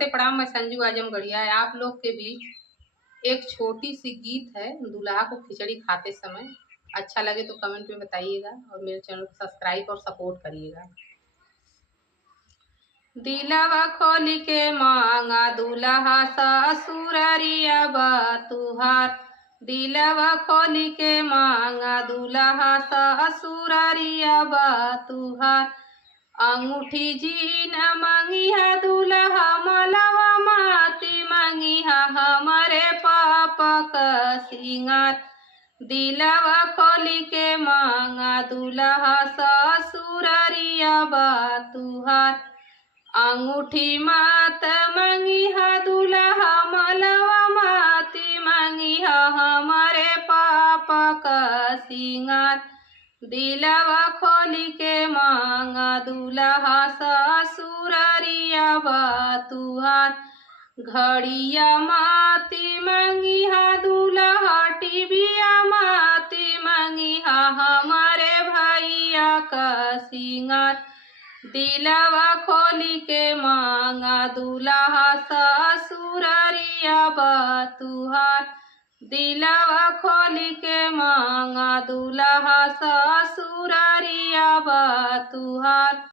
नमस्ते प्रणाम, मैं संजू आजमगढ़िया। आप लोग के बीच एक छोटी सी गीत है दूल्हा को खिचड़ी खाते समय। अच्छा लगे तो कमेंट में बताइएगा और मेरे चैनल को सब्सक्राइब और सपोर्ट करिएगा। दिलवा खोली के मांगा दूल्हा ससुररिया तुहार। दिलवा खोली के मांगा दूल्हा ससुररिया तुहार। अंगूठी जीन मंगिहा दूल्हा मलवा माती मंगिहा हमारे पापा का सिंगार। दिलवा खोली के मांगा दूल्हा ससुररिया तुहार। अंगूठी मात मंगिहा दूल्हा मलवा माती मंगिहा हमारे पापा का सिंगार। दिलवा खोली के मांगा दूल्हा ससुररिया तुहार। घड़िया माती मंगिहा दूल्हा टिबिया माती मंगिहा हमारे भैया का सिंगार। दिलवा खोली के मांगा दूल्हा ससुररिया तुहार। दिलवा खोली के मांगा दूल्हा ससुररिया तुहार।